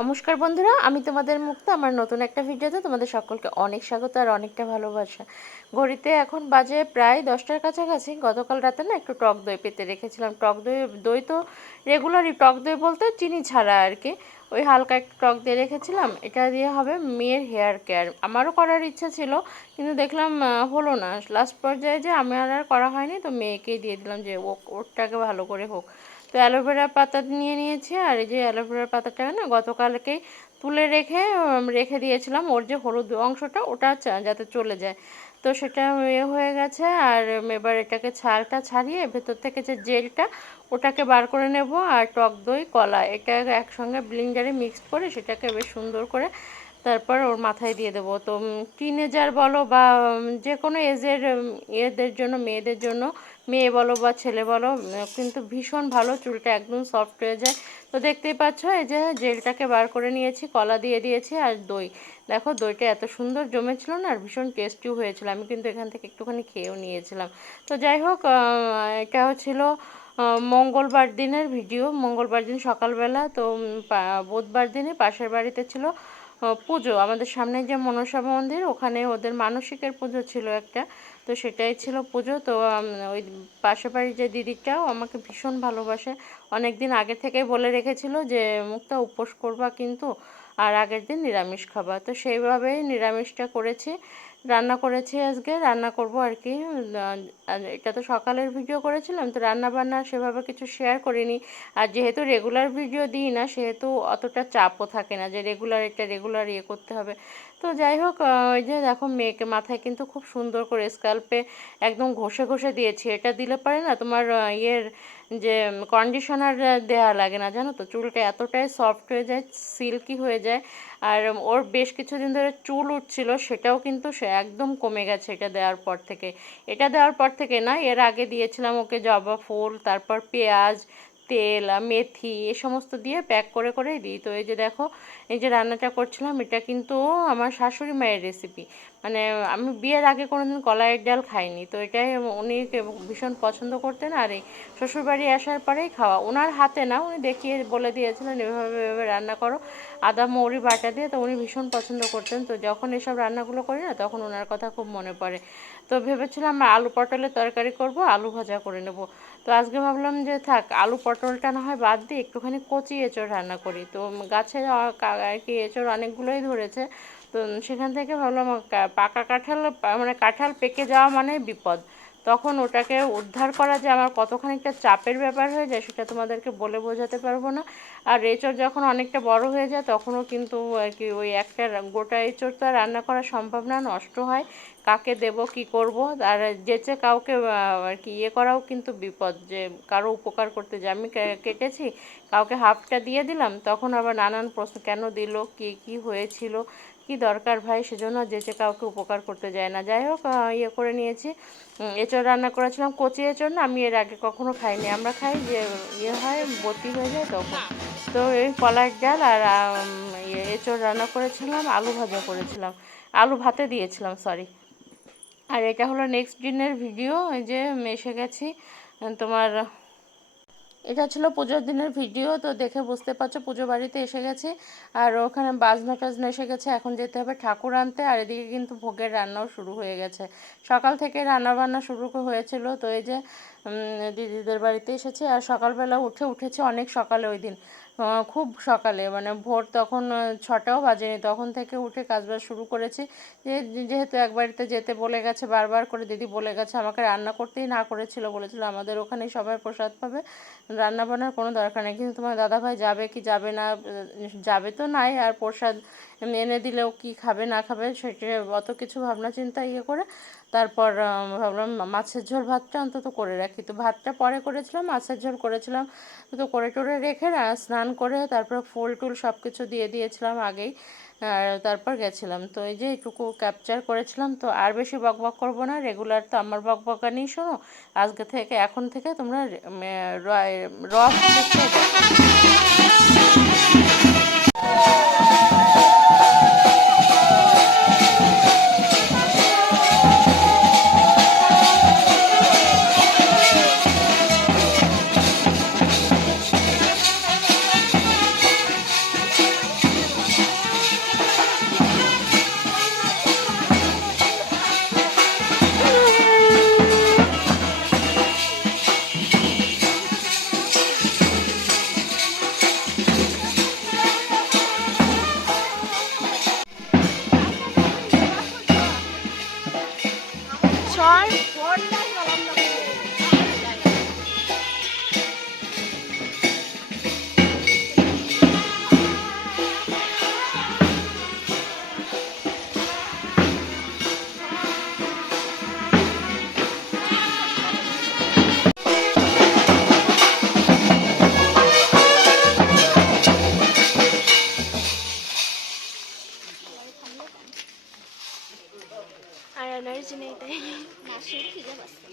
নমস্কার বন্ধুরা, আমি তোমাদের মুক্তা। আমার নতুন একটা ভিডিওতে তোমাদের সকলকে অনেক স্বাগত আর অনেকটা ভালোবাসা। ঘড়িতে এখন বাজে প্রায় 10টার কাছাকাছি। গতকাল রাতে না একটু টক দই পেতে রেখেছিলাম। টক দই দই তো রেগুলারই, টক দই বলতে চিনি ছাড়া আর কি। ওই হালকা একটু টক দিয়ে রেখেছিলাম। এটা দিয়ে হবে মেয়ের হেয়ার কেয়ার। আমারও করার ইচ্ছা ছিল, কিন্তু দেখলাম হলো না। লাস্ট পর্যায়ে যে আমার আর করা হয়নি, তো মেয়েকেই দিয়ে দিলাম যে ওরটাকে ভালো করে হোক। তো অ্যালোভেরা পাতা নিয়ে নিয়েছি, আর এই যে অ্যালোভেরার পাতাটা না গতকালকেই তুলে রেখে দিয়েছিলাম। ওর যে হলুদ অংশটা ওটা যাতে চলে যায়, তো সেটা হয়ে গেছে। আর এবার এটাকে ছালটা ছাড়িয়ে ভেতর থেকে যে জেলটা ওটাকে বার করে নেব। আর টক দই কলা এটা একসঙ্গে ব্লেন্ডারে মিক্সড করে সেটাকে বেশ সুন্দর করে তারপর ওর মাথায় দিয়ে দেবো। তো টিনেজার বলো বা যে কোনো এজের এদের জন্য, মেয়েদের জন্য, মেয়ে বলো বা ছেলে বলো, কিন্তু ভীষণ ভালো, চুলটা একদম সফট হয়ে যায়। তো দেখতেই পাচ্ছ, এই যে জেলটাকে বার করে নিয়েছি, কলা দিয়ে দিয়েছি আর দই। দেখো দইটা এত সুন্দর জমেছিল না, আর ভীষণ টেস্টিও হয়েছিল। আমি কিন্তু এখান থেকে একটুখানি খেয়েও নিয়েছিলাম। তো যাই হোক, এটা ছিল মঙ্গলবার দিনের ভিডিও। মঙ্গলবার দিন সকালবেলা। তো বুধবার দিনে পাশের বাড়িতে ছিল পুজো। আমাদের সামনে যে মনসা মন্দির, ওখানে ওদের মানসিকের পুজো ছিল একটা। তো সেটাই ছিল পুজো। তো ওই পাশের বাড়ির যে দিদিটাও আমাকে ভীষণ ভালোবাসে, অনেক দিন আগে থেকেই বলে রেখেছিল যে মুক্তা উপোস করবা কিন্তু, আর আগের দিন নিরামিষ খাবা। তো সেইভাবেই নিরামিষটা করেছি, রান্না করেছি। আজকে রান্না করব আর কি। এটা তো সকালের ভিডিও করেছিলাম, তো রান্না বান্না সেভাবে কিছু শেয়ার করিনি। আর যেহেতু রেগুলার ভিডিও দিই না, সেহেতু অতটা চাপও থাকে না যে রেগুলার ইয়ে করতে হবে। তো যাই হোক, ওই যে দেখো মেয়েকে মাথায় কিন্তু খুব সুন্দর করে স্ক্যাল্পে একদম ঘষে ঘষে দিয়েছি। এটা দিলে পারে না তোমার ইয়ের যে কন্ডিশনার দেওয়া লাগে না, জানো তো। চুলটা এতটাই সফট হয়ে যায়, সিল্কি হয়ে যায়। আর ওর বেশ কিছুদিন ধরে চুল উঠছিল, সেটাও কিন্তু সে একদম কমে গেছে এটা দেওয়ার পর থেকে। এটা দেওয়ার পর থেকে না, এর আগে দিয়েছিলাম ওকে জবা ফুল, তারপর পেঁয়াজ, তেল, মেথি এ সমস্ত দিয়ে প্যাক করে করেই দিই। তো এই যে দেখো, এই যে রান্নাটা করছিলাম, এটা কিন্তু আমার শাশুড়ি মায়ের রেসিপি। মানে আমি বিয়ের আগে কোনোদিন কলাইয়ের ডাল খাইনি, তো এটাই উনি ভীষণ পছন্দ করতেন। আর এই শ্বশুরবাড়ি আসার পরেই খাওয়া, ওনার হাতে না, উনি দেখিয়ে বলে দিয়েছিলেন এভাবে এভাবে রান্না করো, আদা মৌরি বাটা দিয়ে। তো উনি ভীষণ পছন্দ করতেন। তো যখন এসব রান্নাগুলো করি না, তখন ওনার কথা খুব মনে পড়ে। তো ভেবেছিলাম আলু পটলের তরকারি করব, আলু ভাজা করে নেব। তো আজকে ভাবলাম যে থাক, আলু পটলটা না হয় বাদ দিয়ে একটুখানি কচি এঁচড় রান্না করি। তো গাছে আর কি এঁচড় অনেকগুলোই ধরেছে। তো সেখান থেকে ভাবলাম পাকা কাঁঠাল, মানে কাঁঠাল পেকে যাওয়া মানে বিপদ। তখন ওটাকে উদ্ধার করা যে আমার কতখানিকটা চাপের ব্যাপার হয়ে যায়, সেটা তোমাদেরকে বলে বোঝাতে পারবো না। আর এঁচড় যখন অনেকটা বড় হয়ে যায়, তখনও কিন্তু আর কি ওই একটা গোটা এঁচড় তো আর রান্না করা সম্ভব না, নষ্ট হয়। কাকে দেব, কি করব। আর যেচে কাউকে আর কি ইয়ে করাও কিন্তু বিপদ, যে কারো উপকার করতে, যে আমি কেটেছি কাউকে হাফটা দিয়ে দিলাম, তখন আবার নানান প্রশ্ন, কেন দিল, কি হয়েছিল, কি দরকার ভাই, সেজন্য যেচে কাউকে উপকার করতে যায় না। যাই হোক, ইয়ে করে নিয়েছি। এঁচড় রান্না করেছিলাম, কচি এঁচড় না, আমি এর আগে কখনো খাইনি। আমরা খাই যে ইয়ে হয়, বটি হয়ে যায় তখন। তো এই কলাইয়ের ডাল আর এঁচড় রান্না করেছিলাম, আলু ভাজা করেছিলাম, আলু ভাতে দিয়েছিলাম, সরি। আর এটা হলো নেক্সট দিনের ভিডিও। এই যে এসে গেছি তোমার, এটা ছিল পুজোর দিনের ভিডিও। তো দেখে বুঝতে পারছো পুজো বাড়িতে এসে গেছি, আর ওখানে বাজনা টাজনা এসে গেছে। এখন যেতে হবে ঠাকুর আনতে, আর এদিকে কিন্তু ভোগের রান্নাও শুরু হয়ে গেছে। সকাল থেকে রান্না বান্না শুরু হয়েছিল। তো এই যে দিদিদের বাড়িতে এসেছি, আর সকালবেলা উঠেছি অনেক সকালে ওই দিন, খুব সকালে, মানে ভোর তখন 6টাও বাজেনি, তখন থেকে উঠে কাজবাজ শুরু করেছি। যেহেতু এক বাড়িতে যেতে বলে গেছে, বারবার করে দিদি বলে গেছে, আমাকে রান্না করতেই না করেছিল, বলেছিল আমাদের ওখানেই সবাই প্রসাদ পাবে, রান্না বান্নার কোনো দরকার নেই। কিন্তু তোমার দাদাভাই যাবে কি যাবে না, যাবে তো নাই, আর প্রসাদ এনে দিলেও কি খাবে না খাবে সেটা অত কিছু ভাবনা চিন্তা ইয়ে করে তারপর ভাবলাম মাছের ঝোল ভাতটা অন্তত করে রাখি। তো ভাতটা পরে করেছিলাম, মাছের ঝোল করেছিলাম। তো করে টোরে রেখে স্নান করে তারপর ফুল টুল সব কিছু দিয়ে দিয়েছিলাম আগেই, আর তারপর গেছিলাম। তো এই যে এটুকু ক্যাপচার করেছিলাম। তো আর বেশি বকবক করবো না, রেগুলার তো আমার বকবকানি শোনো। আজকে থেকে, এখন থেকে তোমরা র র দেখতে বলার জন্য এটাই মাসুর খিদে পাচ্ছে।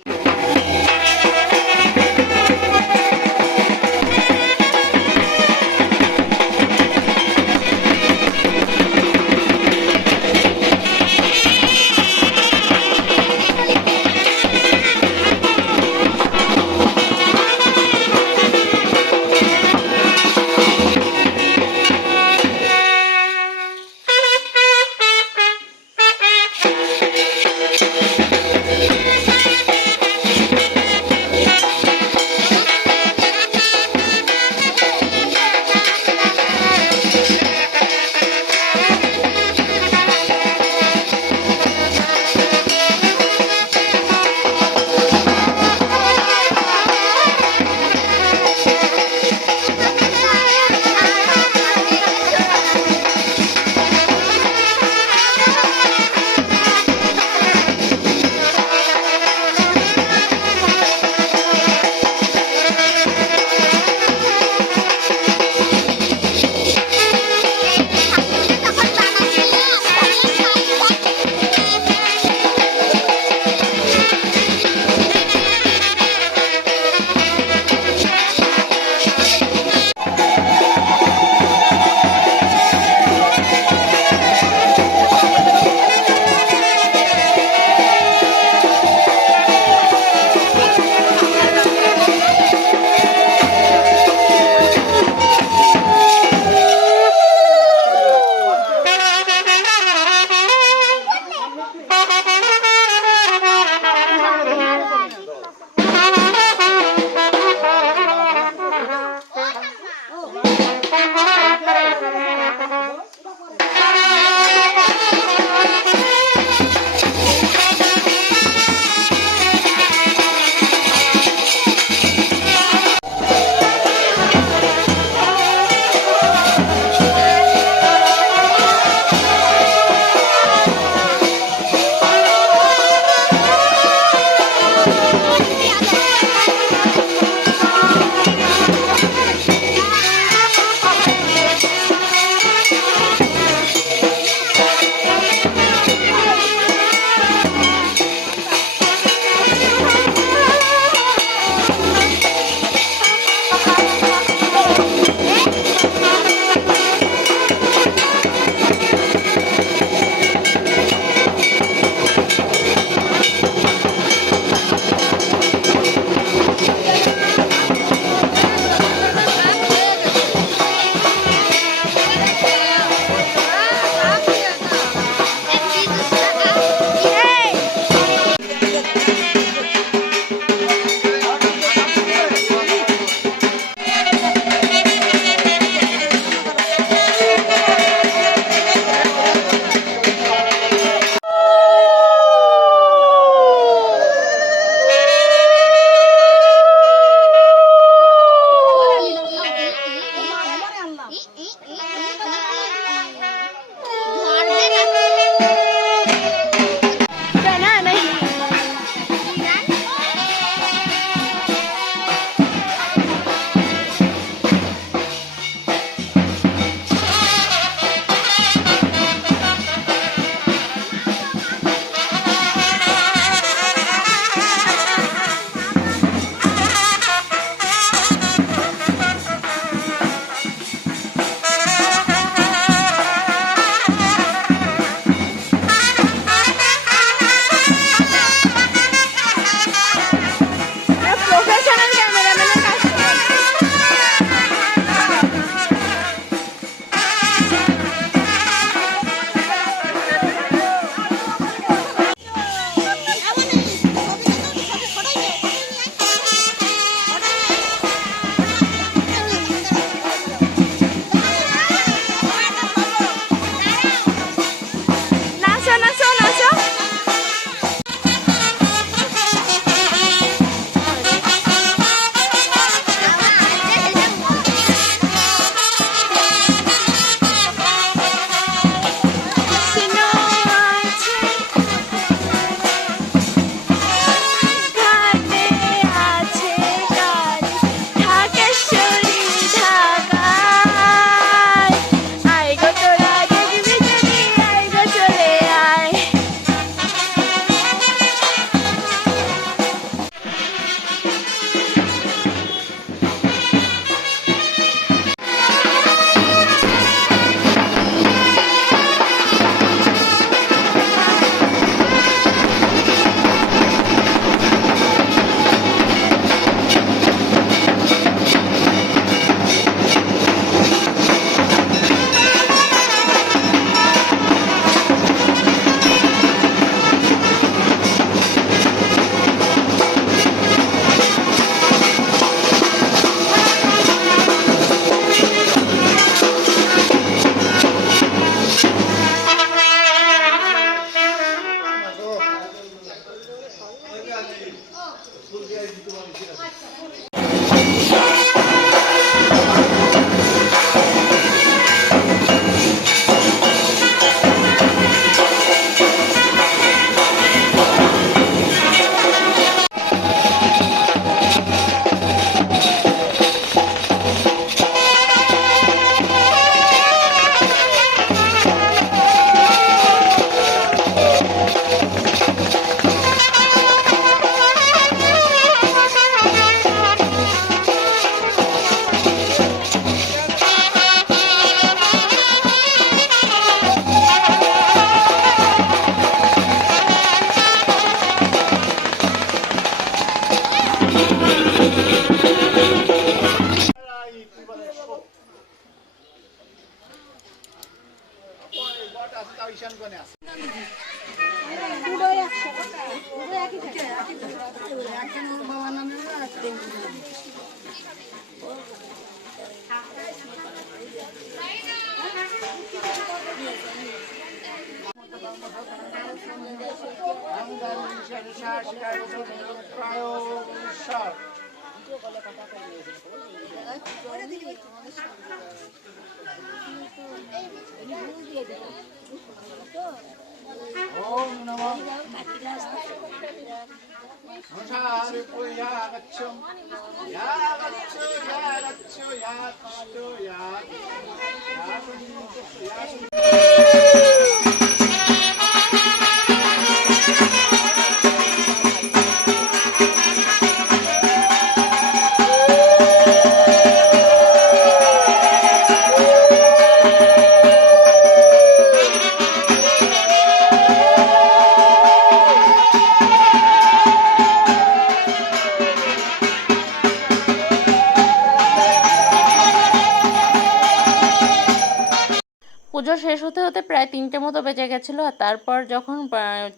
পুজো শেষ হতে হতে প্রায় 3টে মতো বেজে গেছিলো। আর তারপর যখন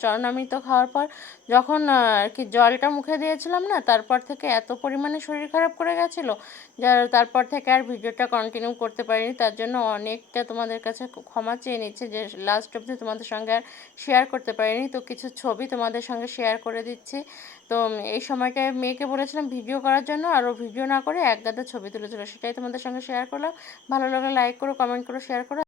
চরণামৃত খাওয়ার পর যখন আর কি জলটা মুখে দিয়েছিলাম না, তারপর থেকে এত পরিমাণে শরীর খারাপ করে গেছিলো, যার তারপর থেকে আর ভিডিওটা কন্টিনিউ করতে পারিনি। তার জন্য অনেকটা তোমাদের কাছে ক্ষমা চেয়ে নিচ্ছি যে লাস্ট অবধি তোমাদের সঙ্গে আর শেয়ার করতে পারিনি। তো কিছু ছবি তোমাদের সঙ্গে শেয়ার করে দিচ্ছি। তো এই সময়টায় মেয়েকে বলেছিলাম ভিডিও করার জন্য, আর ও ভিডিও না করে এক গাদা ছবি তুলেছিল, সেটাই তোমাদের সঙ্গে শেয়ার করলাম। ভালো লাগলে লাইক করো, কমেন্ট করো, শেয়ার করো।